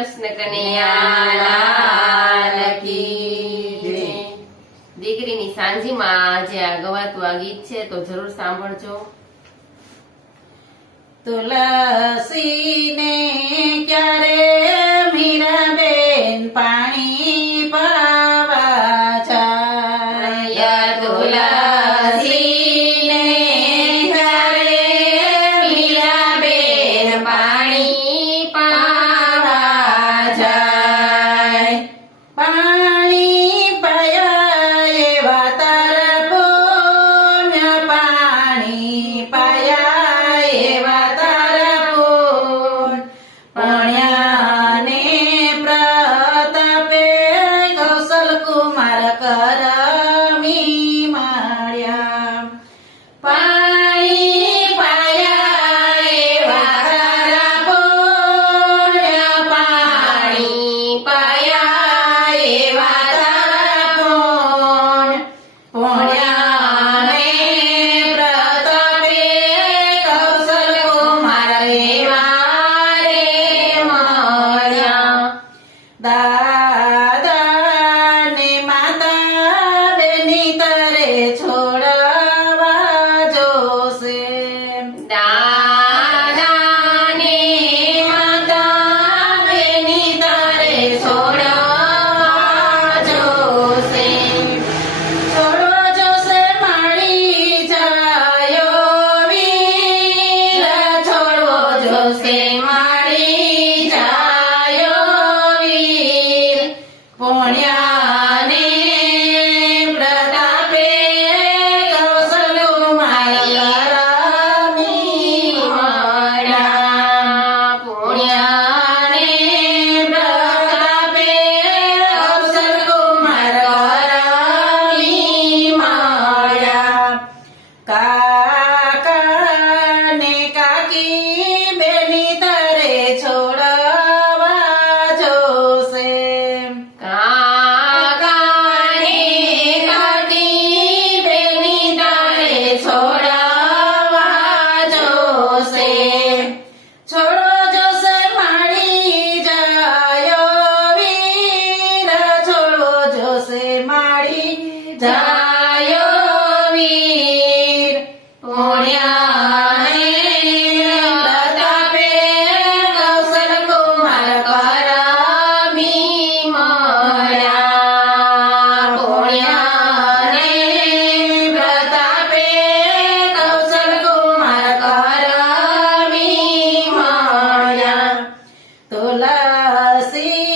કૃષ્ણ કનૈયા લાલ કી જય। દીકરીની સાંજીમાં આજે આ ગવાતું આ ગીત છે તો જરૂર સાંભળજો। તુલસીને ક્યારે મીરાબેન પાણી પાવા જાય, તુલસીને ક્યારે મીરાબેન પાણી પાવા જાય। પાણી પાયા એવા તારા પુણ્ય, પાણી પાયા એવા તારા પુણ્યને પ્રતાપે કૌશલ કુમાર કરમી માળ્યા। પાણી પાયા એવા તારા પુણ્ય, પાણી પાયા એવા તારા પુણ્યને પ્રતાપે કૌશલ કુમાર એવા રે મળ્યા। દાદા ને માતા બેની તરે છોડવા જોશે, દાદાને માતા બેની તારે છોડવા જોશે। છોડવા જોશે માળી જાયો વીર, છોડવો જોશે માળી જાયો વીર। પુણ્યને પ્રતાપે કૌશલ કુમાર કરમી મળ્યા। પુણ્યને પ્રતાપે કૌશલ કુમાર કરમી મળ્યા। કાકાને કાકી બેની તરે છોડવા જોશે, કાકાને કાકી બેની તારે છોડવા જોશે। છોડવો જોશે માળી જાયો વીર, છોડવો જોશે માળી જાયો વીર। પુણ્યને પ્રતાપે કૌશલ કુમાર કરમી મળ્યા। પુણ્યને પ્રતાપે કૌશલ કુમાર કરમી મળ્યા। તુલસી